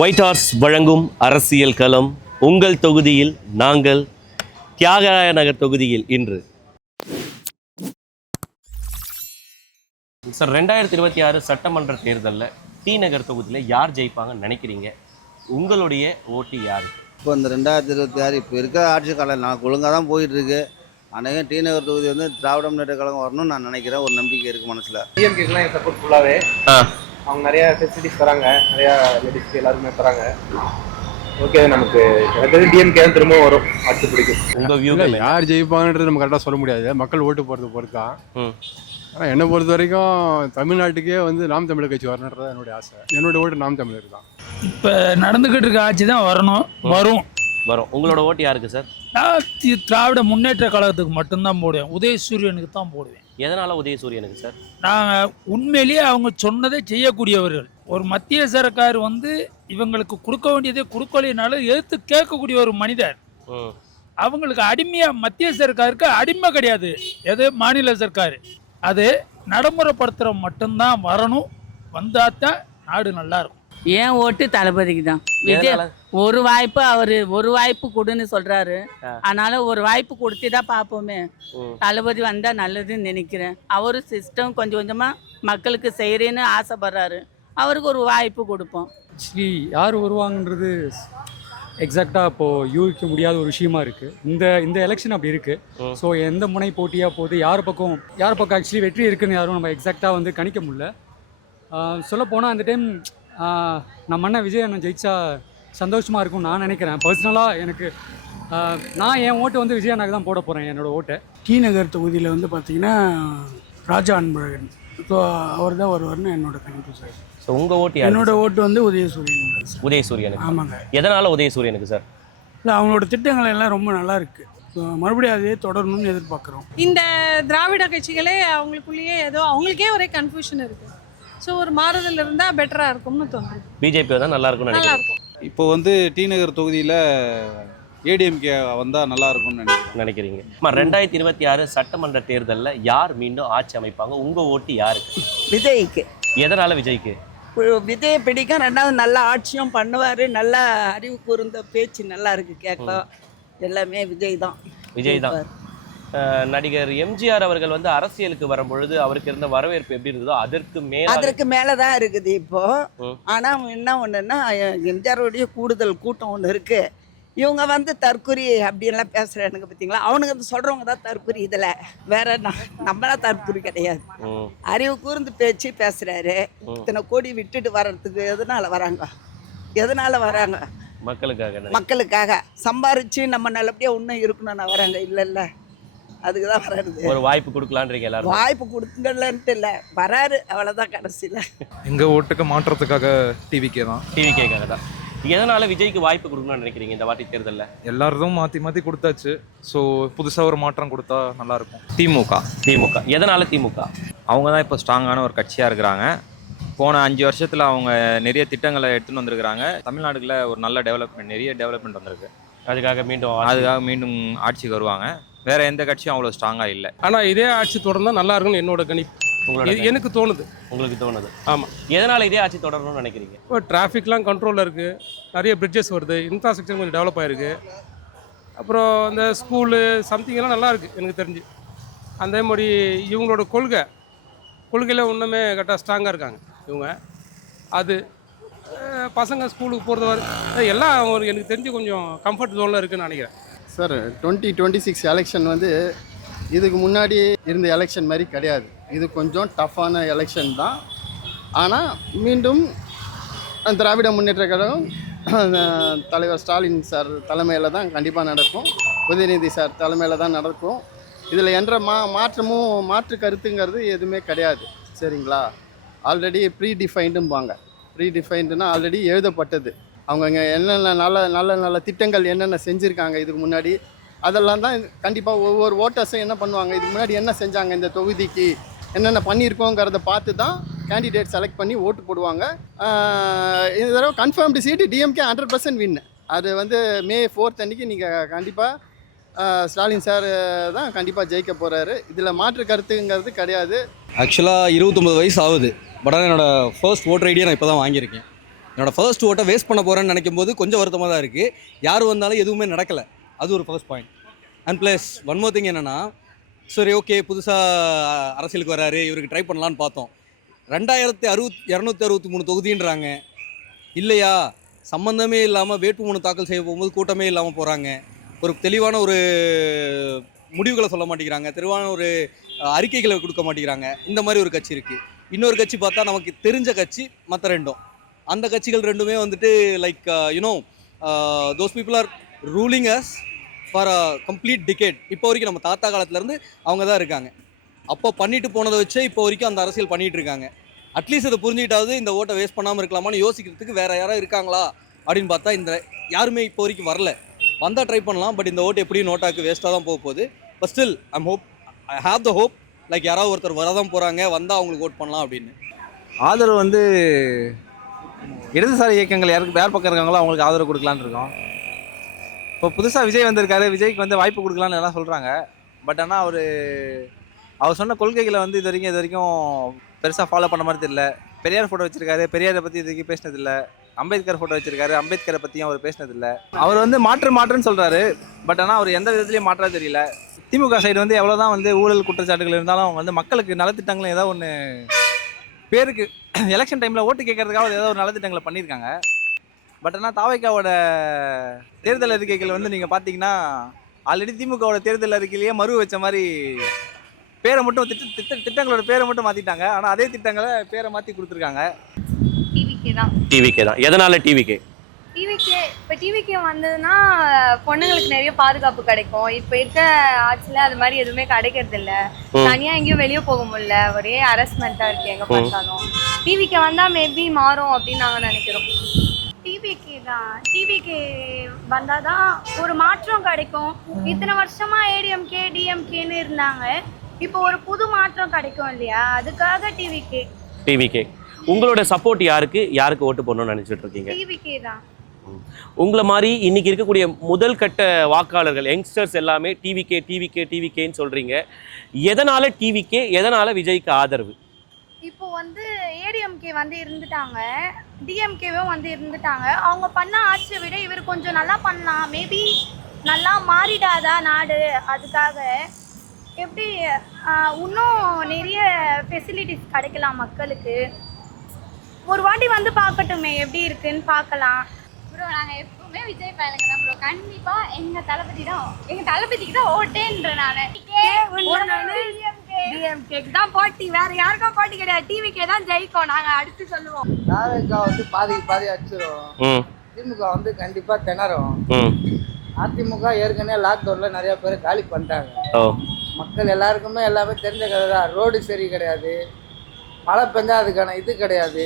White hours வழங்கும் அரசியல் களம் உங்கள் தொகுதியில் நாங்கள் தியாகராய நகர் தொகுதியில் இன்று சார் 2026 சட்டமன்ற தேர்தலில் டி நகர் தொகுதியில் யார் ஜெயிப்பாங்கன்னு நினைக்கிறீங்க? உங்களுடைய ஓட்டு யார்? இப்போ இந்த 2026 இப்போ இருக்க ஆட்சி காலம் நான் ஒழுங்காக தான் போயிட்டுருக்கு. அநேகம் டி நகர் தொகுதி வந்து திராவிட முன்னேற்ற கழகம் வரணும்னு நான் நினைக்கிறேன். ஒரு நம்பிக்கை இருக்குது மனசில். டிஎம்கேலாம் என் சப்போர்ட் ஃபுல்லாகவே அவங்க நிறையா ஃபெசிலிட்டிஸ் தராங்க, நிறையா லேடிஸ்க்கு எல்லாருமே தராங்க. ஓகே, நமக்கு எனக்கு டிஎம்கே தான் திரும்ப வரும், ஆட்சி பிடிக்கும். உங்கள் வியூவில் யார் ஜெயிப்பாங்கன்றது நம்ம கரெக்டாக சொல்ல முடியாது, மக்கள் ஓட்டு போகிறது பொறுத்து தான். ஆனால் என்னை பொறுத்த வரைக்கும் தமிழ்நாட்டுக்கே வந்து நாம் தமிழர் கட்சி வரணுன்றது என்னுடைய ஆசை. என்னோட ஓட்டு நாம் தமிழர் தான். இப்போ நடந்துக்கிட்டு இருக்க ஆட்சி தான் வரும். உங்களோட ஓட்டு யாருக்கு சார்? நான் திராவிட முன்னேற்ற கழகத்துக்கு மட்டும்தான் போடுவேன். உதயசூரியனுக்கு தான் போடுவேன். எதனால் உதயசூரியனுக்கு சார்? நாங்கள் உண்மையிலேயே அவங்க சொன்னதை செய்யக்கூடியவர்கள். ஒரு மத்திய சரக்கார் வந்து இவங்களுக்கு கொடுக்க வேண்டியதை கொடுக்கலைனாலும் எதிர்த்து கேட்கக்கூடிய ஒரு மனிதர். அவங்களுக்கு அடிமையாக மத்திய சர்க்காருக்கு அடிமை கிடையாது, எது மாநில சர்க்கார். அது நடைமுறைப்படுத்துகிற மட்டும்தான் வரணும். வந்தால் தான் நாடு நல்லா இருக்கும். ஏன் ஓட்டு தளபதிக்கு தான். விஜய் ஒரு வாய்ப்பு கொடுன்னு சொல்றாரு. அதனால ஒரு வாய்ப்பு கொடுத்து தான் பார்ப்போமே. தளபதி வந்தா நல்லதுன்னு நினைக்கிறேன். அவரு சிஸ்டம் கொஞ்சம் கொஞ்சமா மக்களுக்கு செய்யறேன்னு ஆசைப்படுறாரு. அவருக்கு ஒரு வாய்ப்பு கொடுப்போம். ஆக்சுவலி யார் வருவாங்கன்றது எக்ஸாக்டாக இப்போது யூகிக்க முடியாத ஒரு விஷயமா இருக்குது. இந்த எலெக்ஷன் அப்படி இருக்குது. ஸோ எந்த முனை போட்டியாக போகுது, யார் பக்கம் ஆக்சுவலி வெற்றி இருக்குன்னு யாரும் நம்ம எக்ஸாக்டாக வந்து கணிக்க முடியல. சொல்லப்போனால் அந்த டைம் நம்ம அண்ணன் விஜய் அண்ணன் ஜெயிச்சா சந்தோஷமாக இருக்கும்னு நான் நினைக்கிறேன். பர்சனலாக எனக்கு நான் என் ஓட்டு வந்து விஜய் அண்ணாக்கு தான் போட போகிறேன். என்னோடய ஓட்டை டி நகர் தொகுதியில் வந்து பார்த்திங்கன்னா ராஜா அன்பழகன், ஸோ அவர் தான் வருவார்னு என்னோட கணிப்பு சார். ஸோ உங்கள் ஓட்டு? என்னோட ஓட்டு வந்து உதயசூரியன் சார். உதயசூரியனுக்கு? ஆமாங்க. எதனால் உதயசூரியனுக்கு சார்? இல்லை, அவங்களோட திட்டங்கள் எல்லாம் ரொம்ப நல்லா இருக்குது. மறுபடியும் அதே தொடரணும்னு எதிர்பார்க்குறோம். இந்த திராவிட கட்சிகளே அவங்களுக்குள்ளேயே ஏதோ அவங்களுக்கே ஒரே கன்ஃபியூஷன் இருக்குது. ஸோ ஒரு மாறுதல் இருந்தால் பெட்டராக இருக்கும்னு தோன்றுது. பிஜேபி தான் நல்லா இருக்கும்னு நினைக்கிறேன். இப்போ வந்து டி நகர் தொகுதியில் ஏடிஎம்கே வந்தால் நல்லா இருக்கும்னு நினைக்கிறீங்க? 2026 சட்டமன்ற தேர்தலில் யார் மீண்டும் ஆட்சி அமைப்பாங்க? உங்கள் ஓட்டு யாருக்கு? விஜய்க்கு. எதனால் விஜய்க்கு? விஜயை பிடிக்கும். ரெண்டாவது நல்ல ஆட்சியும் பண்ணுவார். நல்ல அறிவு கூர்ந்த பேச்சு நல்லா இருக்கு கேட்க. எல்லாமே விஜய் தான். நடிகர் எம்ஜிஆர் அவர்கள் வந்து அரசியலுக்கு வரும்பொழுது அவருக்கு இருந்த வரவேற்பு எப்படி இருந்ததோ அதற்கு மேலே தான் இருக்குது இப்போ. ஆனால் என்ன ஒன்றுன்னா, எம்ஜிஆருடைய கூடுதல் கூட்டம் ஒன்று இருக்குது. இவங்க வந்து தற்குறி அப்படின்லாம் பேசுகிறானுங்க பார்த்தீங்களா. அவனுங்க வந்து சொல்கிறவங்க தான் தற்குறி. இதில் வேற நம்மளாம் தற்குறி கிடையாது. அறிவு கூர்ந்து பேச்சு பேசுகிறாரு. இத்தனை கோடி விட்டுட்டு வர்றதுக்கு எதனால் வராங்க? மக்களுக்காக சம்பாரிச்சு நம்ம நல்லபடியாக இன்னும் இருக்கணும்னு வராங்க. இல்லை, அதுக்கு தான் வராது. ஒரு வாய்ப்பு கொடுக்கலான்றீங்க எல்லாரும்? வாய்ப்பு கொடுத்துங்கன்ட்டு இல்லை, வராரு, அவ்வளோதான் கடைசியில். எங்கள் ஓட்டுக்கு மாற்றத்துக்காக டிவிக்கேக்காக தான். எதனால் விஜய்க்கு வாய்ப்பு கொடுக்கணும்னு நினைக்கிறீங்க இந்த வாட்டி தேர்தலில்? எல்லாரும் மாற்றி கொடுத்தாச்சு. ஸோ புதுசாக ஒரு மாற்றம் கொடுத்தா நல்லாயிருக்கும். திமுக. எதனால் திமுக? அவங்க தான் இப்போ ஸ்ட்ராங்கான ஒரு கட்சியாக இருக்கிறாங்க. போன 5 வருஷத்தில் அவங்க நிறைய திட்டங்களை எடுத்துன்னு வந்திருக்கிறாங்க. தமிழ்நாடுகளில் ஒரு நல்ல நிறைய டெவலப்மெண்ட் வந்திருக்கு. அதுக்காக மீண்டும் ஆட்சிக்கு வருவாங்க. வேற எந்த கட்சியும் அவ்வளோ ஸ்ட்ராங்காக இல்லை. ஆனால் இதே ஆட்சி தொடர்ந்தால் நல்லா இருக்கும்னு என்னோட கணிப்பு. எனக்கு தோணுது. உங்களுக்கு தோணுது? ஆமாம். எதனால் இதே ஆட்சி தொடரணும்னு நினைக்கிறீங்க? இப்போ டிராஃபிக்லாம் கண்ட்ரோலில் இருக்குது, நிறைய பிரிட்ஜஸ் வருது, இன்ஃப்ராஸ்ட்ரக்சர் கொஞ்சம் டெவலப் ஆகிருக்கு. அப்புறம் இந்த ஸ்கூலு சம்திங் எல்லாம் நல்லா இருக்குது எனக்கு தெரிஞ்சு. அதே மாதிரி இவங்களோட கொள்கையில் இன்னுமே கரெக்டாக ஸ்ட்ராங்காக இருக்காங்க இவங்க. அது பசங்க ஸ்கூலுக்கு போகிறது வரை எல்லாம் எனக்கு தெரிஞ்சு கொஞ்சம் கம்ஃபர்ட் ஜோனில் இருக்குதுன்னு நினைக்கிறேன் சார். 2026 எலெக்ஷன் வந்து இதுக்கு முன்னாடி இருந்த எலெக்ஷன் மாதிரி கிடையாது. இது கொஞ்சம் டஃப்பான எலெக்ஷன் தான். ஆனால் மீண்டும் திராவிட முன்னேற்ற கழகம் தலைவர் ஸ்டாலின் சார் தலைமையில் தான் கண்டிப்பாக நடக்கும். உதயநிதி சார் தலைமையில் தான் நடக்கும். இதில் என்ற மாற்று கருத்துங்கிறது எதுவுமே கிடையாது. சரிங்களா? ஆல்ரெடி ப்ரீடிஃபைண்டுன்னா ஆல்ரெடி எழுதப்பட்டது. அவங்க இங்கே என்னென்ன நல்ல திட்டங்கள் என்னென்ன செஞ்சுருக்காங்க இதுக்கு முன்னாடி, அதெல்லாம் தான் கண்டிப்பாக ஒவ்வொரு ஓட்டர்ஸும் என்ன பண்ணுவாங்க, இதுக்கு முன்னாடி என்ன செஞ்சாங்க, இந்த தொகுதிக்கு என்னென்ன பண்ணியிருக்கோங்கிறத பார்த்து தான் கேண்டிடேட் செலக்ட் பண்ணி ஓட்டு போடுவாங்க. இந்த தடவை கன்ஃபார்ம்டு சீட்டு டிஎம்கே 100% வின். அது வந்து May 4 அன்றைக்கி நீங்கள் கண்டிப்பாக ஸ்டாலின் சார் தான் கண்டிப்பாக ஜெயிக்க போகிறாரு. இதில் மாற்று கருத்துங்கிறது கிடையாது. ஆக்சுவலாக 29 வயசு ஆகுது. பட் ஆனால் என்னோடய ஃபர்ஸ்ட் ஓட்டர் ஐடியை நான் இப்போ தான் வாங்கியிருக்கேன். என்னோடய ஃபர்ஸ்ட் ஓட்டை வேஸ்ட் பண்ண போகிறேன்னு நினைக்கும் போது கொஞ்சம் வருத்தமாக தான் இருக்குது. யார் வந்தாலும் எதுவுமே நடக்கலை, அது ஒரு first point. And plus one more thing என்னென்னா, சரி ஓகே புதுசாக அரசியலுக்கு வராரு, இவருக்கு ட்ரை பண்ணலான்னு பார்த்தோம். 263 தொகுதின்றாங்க. இல்லையா, சம்மந்தமே இல்லாமல் வேட்புமனு தாக்கல் செய்ய போகும்போது கூட்டமே இல்லாமல் போகிறாங்க. ஒரு தெளிவான ஒரு முடிவுகளை சொல்ல மாட்டேங்கிறாங்க, தெளிவான ஒரு அறிக்கைகளை கொடுக்க மாட்டேங்கிறாங்க. இந்த மாதிரி ஒரு கட்சி இருக்குது. இன்னொரு கட்சி பார்த்தா நமக்கு தெரிஞ்ச கட்சி மற்ற ரெண்டும், அந்த கட்சிகள் ரெண்டுமே வந்துட்டு like you know those people are ruling us for a complete decade. இப்போ வரைக்கும் நம்ம தாத்தா காலத்துலேருந்து அவங்க தான் இருக்காங்க. அப்போ பண்ணிட்டு போனதை வச்சே இப்போ வரைக்கும் அந்த அரசியல் பண்ணிகிட்டு இருக்காங்க. அட்லீஸ்ட் அதை புரிஞ்சுக்கிட்டாவது இந்த ஓட்டை வேஸ்ட் பண்ணாமல் இருக்கலாமான்னு யோசிக்கிறதுக்கு வேறு யாராவது இருக்காங்களா அப்படின்னு பார்த்தா இந்த யாருமே இப்போ வரைக்கும் வரல. வந்தால் ட்ரை பண்ணலாம், பட் இந்த ஓட்டு எப்படியும் நோட்டாக்கு வேஸ்ட்டாக தான் போக போகுது. But still I have the hope like யாராவது ஒருத்தர் வரதான் போகிறாங்க, வந்தால் அவங்களுக்கு ஓட் பண்ணலாம் அப்படின்னு. ஆதரவு வந்து இடதுசாரி இயக்கங்கள் யார் பக்கம் இருக்காங்களோ அவங்களுக்கு ஆதரவு கொடுக்கலான்னு இருக்கோம். இப்போ புதுசாக விஜய் வந்திருக்காரு, விஜய்க்கு வந்து வாய்ப்பு கொடுக்கலான்னு எல்லாம் சொல்கிறாங்க. பட் ஆனால் அவர் சொன்ன கொள்கைகளை வந்து இது வரைக்கும் பெருசாக ஃபாலோ பண்ண மாதிரி தெரியல. பெரியார் ஃபோட்டோ வச்சிருக்காரு, பெரியாரை பற்றி இது வரைக்கும் பேசினதில்லை. அம்பேத்கர் ஃபோட்டோ வச்சிருக்காரு, அம்பேத்கரை பற்றியும் அவர் பேசினதில்லை. அவர் வந்து மாற்றுன்னு சொல்கிறாரு, பட் ஆனால் அவர் எந்த விதத்துலையும் மாற்றா தெரியல. திமுக சைடு வந்து எவ்வளோதான் வந்து ஊழல் குற்றச்சாட்டுகள் இருந்தாலும் அவங்க வந்து மக்களுக்கு நலத்திட்டங்களும் ஏதோ ஒன்று பேருக்கு எலெக்ஷன் டைமில் ஓட்டு கேட்கறதுக்காக ஏதோ ஒரு நலத்திட்டங்களை பண்ணியிருக்காங்க. பட் ஆனால் தாவைக்காவோட தேர்தல் அறிக்கைகள் வந்து நீங்கள் பார்த்தீங்கன்னா ஆல்ரெடி திமுகவோட தேர்தல் அறிக்கையிலேயே மறு வச்ச மாதிரி பேரை மட்டும் திட்டங்களோட பேரை மட்டும் மாற்றிட்டாங்க. ஆனால் அதே திட்டங்களை பேரை மாற்றி கொடுத்துருக்காங்க. டிவிகே தான். எதனால டிவிகே? இப்போ டிவிகே வந்ததுன்னா பொண்ணுங்களுக்கு நிறைய பாதுகாப்பு கிடைக்கும். இப்போ இருக்க ஆட்சியில் அது மாதிரி எதுவுமே கிடைக்கிறது இல்லை. தனியாக எங்கேயும் வெளியே போக முடியல, ஒரே ஹராஸ்மெண்ட்டாக இருக்குது எங்கே பார்த்தாலும். டிவிகே வந்தால் மேபி மாறும் அப்படின்னு நாங்கள் நினைக்கிறோம். டிவிகே வந்தால் தான் ஒரு மாற்றம் கிடைக்கும். இத்தனை வருஷமாக ஏடிஎம்கே டிஎம்கேன்னு இருந்தாங்க, இப்போ ஒரு புது மாற்றம் கிடைக்கும் இல்லையா, அதுக்காக டிவிகே. உங்களோட சப்போர்ட் யாருக்கு ஓட்டு போடணும்னு நினைச்சிட்டு இருக்கீங்க? டிவிகே தான். உங்களை மாதிரி இன்னைக்கு இருக்கக்கூடிய முதல் கட்ட வாக்காளர்கள் யங்ஸ்டர்ஸ் எல்லாமே டிவிகேன்னு சொல்றீங்க. எதனால டிவிகே, எதனால விஜய்க்கு ஆதரவு? இப்போ வந்து ஏடிஎம்கே வந்து இருந்துட்டாங்க, டிஎம்கேவும் வந்து இருந்துட்டாங்க. அவங்க பண்ண ஆட்சியை விட இவர் கொஞ்சம் நல்லா பண்ணலாம், மேபி நல்லா மாறிடாதா நாடு, அதுக்காக எப்படி இன்னும் நிறைய ஃபெசிலிட்டிஸ் கிடைக்கலாம் மக்களுக்கு. ஒரு வாட்டி வந்து பார்க்கட்டுமே எப்படி இருக்குன்னு பார்க்கலாம். ப்ரோ நாங்கள் எப்பவுமே விஜய் பயலுங்க தான் ப்ரோ. கண்டிப்பாக எங்கள் தளபதிக்கு தான் ஓட்டேன்ற நான். டிஎம்கேக்கு தான் போட்டி, வேற யாருக்கும் போட்டி கிடையாது. டிவிகே தான் ஜெயிக்கும், நாங்கள் அடுத்து சொல்லுவோம். தாவேக்கா வந்து பாதி அடிச்சிடும், திமுக வந்து கண்டிப்பாக திணறும். அதிமுக ஏற்கனவே லாக்டவுனில் நிறைய பேர் காலி பண்ணிட்டாங்க. மக்கள் எல்லாருக்குமே எல்லாமே தெரிஞ்ச கதை தான். ரோடு சரி கிடையாது, மழை பெஞ்சா அதுக்கான இது கிடையாது.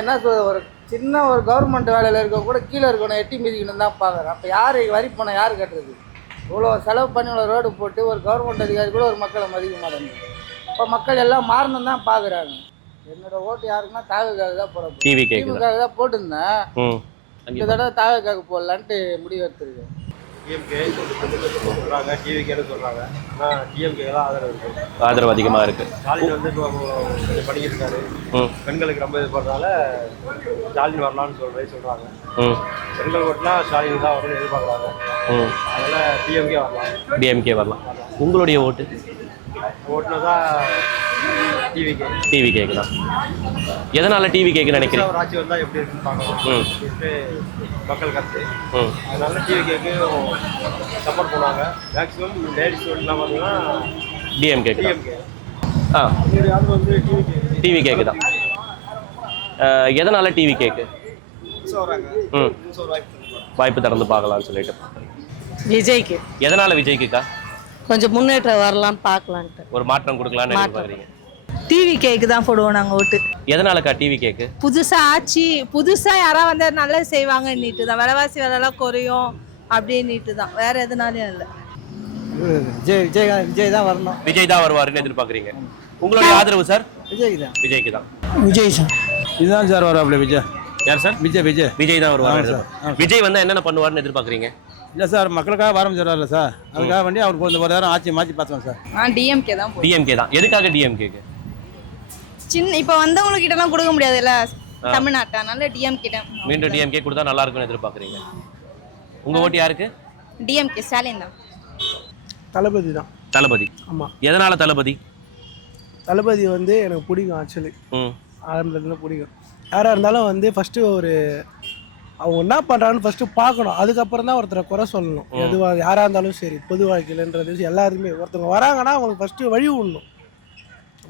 என்ன ஒரு சின்ன ஒரு கவர்மெண்ட் வேலையில் இருக்க கூட கீழே இருக்கணும், எட்டி மிதிக்கணும் தான் பார்க்குறேன். அப்போ யார் வரி பணம் யார் கட்டுறது? இவ்வளோ செலவு பண்ணி இவ்வளோ ரோடு போட்டு ஒரு கவர்மெண்ட் அதிகாரி கூட ஒரு மக்களை மதிக்க மாட்டேங்குது. இப்போ மக்கள் எல்லாம் மாறணும் தான் பார்க்குறாங்க. என்னோட ஓட்டு யாருக்குன்னா தாவேக்காக தான் போட, டிவிக்காக தான் போட்டிருந்தேன். இந்த தடவை தாவேக்காக போடலான்ட்டு முடிவு எடுத்துருக்கேன். டிஎம்கே சொல்கிறாங்க, டிவிகேன்னு சொல்கிறாங்க. ஆனால் டிஎம்கே தான் ஆதரவு இருக்குது, ஆதரவு அதிகமாக இருக்குது. ஸ்டாலின் வந்து கொஞ்சம் பண்ணிக்கிட்டு இருக்காரு, பெண்களுக்கு ரொம்ப இது பண்ணுறதால ஸ்டாலின் வரலான்னு சொல்கிறாங்க. பெண்கள் ஓட்டுனா ஸ்டாலின் தான் வரணும்னு எதிர்பார்க்குறாங்க. அதனால் டிஎம்கே வரலாம். உங்களுடைய ஓட்டு? ஓட்டுனா தான் டிவிகேக்கு தான். எதனால டிவிகேக்கு நினைக்கிறேன்? ஒரு ஆட்சி வந்தால் எப்படி இருக்குன்னு பார்க்கலாம், மக்கள் கருத்து. அதனால டிவிகேக்கு சப்போர்ட் பண்ணுவாங்க. மேக்ஸிமம் லேடிஸ் ஓட்டுலாம் பார்த்தீங்கன்னா டிஎம்கே. வந்து டிவிகேக்கு தான். எதனால டிவிகேக்கு? வாய்ப்பு திறந்து பார்க்கலாம்னு சொல்லிட்டு. விஜய்க்கு. எதனால விஜய்க்குக்கா? கொஞ்சம் முன்னேற்றம் வரலான்னு பார்க்கலான்ட்டு, ஒரு மாற்றம் கொடுக்கலான்னு எதிர்பார்க்குறீங்க. டிவிகேக்கு தான் போடுவோம் நாங்கள் ஓட்டு. எதனாலக்கா டிவிகேக்கு? புதுசாக யாராவது வந்து நல்லது செய்வாங்கன்னுட்டு தான், விலைவாசி விலைலாம் குறையும் அப்படின்னுட்டு தான், வேற எதுனாலையும் இல்லை. விஜய் தான் வரணும். விஜய் தான் வருவாருன்னு எதிர்பார்க்குறீங்க. உங்களுடைய ஆதரவு சார்? விஜய்க்கு தான். விஜய் சார் இதுதான் சார் வரும். விஜய் யார் சார்? விஜய் தான் வருவார். விஜய் வந்தால் என்னென்ன பண்ணுவார்னு எதிர்பார்க்குறீங்க? இல்லை சார், மக்களுக்காக வர முடியாது சார், அதுக்காக வேண்டி அவருக்கு கொஞ்சம் ஒரு நேரம் மாற்றி பார்த்துக்கலாம் சார். டிஎம்கே தான். டிஎம்கே தான். எதுக்காக டிஎம்கேக்கு? இப்போ வந்தவங்ககிட்டலாம் கொடுக்க முடியாதுல்ல, தமிழ்நாட்டு, அதனால டிஎம்கே தான். மீண்டும் டிஎம்கே கொடுத்தா நல்லா இருக்கும்னு எதிர்பார்க்குறீங்க. உங்கள் ஓட்டு யாருக்கு? டிஎம்கே ஸ்டாலின் தான். தளபதி தான். தளபதி. ஆமாம். எதனால் தளபதி? தளபதி வந்து எனக்கு பிடிக்கும் ஆக்சுவலி. ம். ஆரம்பத்தில் பிடிக்கும். யாராக இருந்தாலும் வந்து ஃபஸ்ட்டு ஒரு அவங்க என்ன பண்ணுறான்னு ஃபஸ்ட்டு பார்க்கணும். அதுக்கப்புறம் தான் ஒருத்தரை குறை சொல்லணும். எதுவாக யாராக இருந்தாலும் சரி, பொது வாழ்க்கையிலன்றது எல்லாருமே ஒருத்தவங்க வராங்கன்னா அவங்களுக்கு ஃபஸ்ட்டு வழி விடணும்.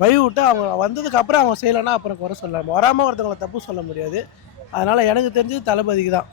வழி விட்டு அவங்க வந்ததுக்கப்புறம் அவங்க செய்யலைன்னா அப்புறம் குறை சொல்லலாம். வராமல் ஒருத்தவங்களை தப்பு சொல்ல முடியாது. அதனால் எனக்கு தெரிஞ்சது தளபதிக்கு தான்.